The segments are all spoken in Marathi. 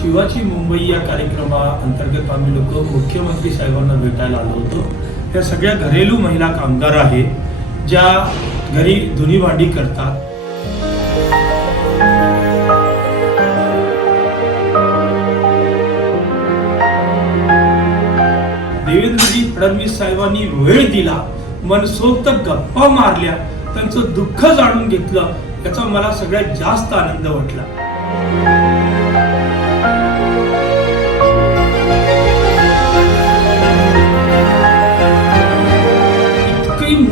शिवाची मुंबई या कार्यक्रमाअंतर्गत आम्ही लोक मुख्यमंत्री साहेबांना भेटायला आलो होतो. त्या सगळ्या घरेलू महिला कामगार आहेत ज्या घरी धुनी भांडी करतात. देवेंद्रजी फडणवीस साहेबांनी वेळ दिला मनसोक्त गप्पा मारल्या त्यांचं दुःख जाणून घेतलं त्याचा मला सगळ्यात जास्त आनंद वाटला.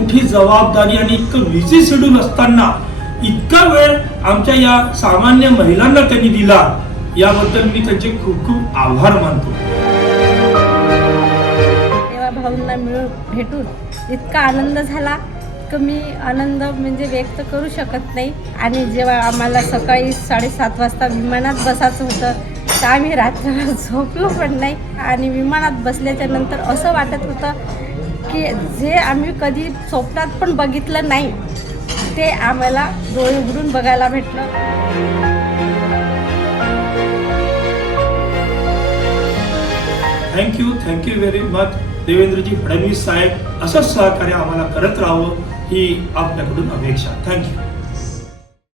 मोठी जबाबदारी आणि इतकं बिझी शेड्यूल असताना इतका वेळ आमच्या या सामान्य महिलांना त्यांनी दिला याबद्दल मी त्यांचे खूप खूप आभार मानतो. तेव्हा भाऊंना मिळून भेटून इतका आनंद झाला की मी आनंद म्हणजे व्यक्त करू शकत नाही. आणि जेव्हा आम्हाला सकाळी साडेसात वाजता विमानात बसायचं होतं तर आम्ही रात्रभर झोपलो पण नाही. आणि विमानात बसल्याच्या नंतर असं वाटत होतं की जे आम्ही कधी स्वप्नात पण बघितलं नाही ते आम्हाला डोळे उघडून बघायला भेटलं. Thank you thank you very much Devendraji Fadnavis साहेब. असंच सहकार्य आम्हाला करत राहावं ही आपल्याकडून अपेक्षा. थँक्यू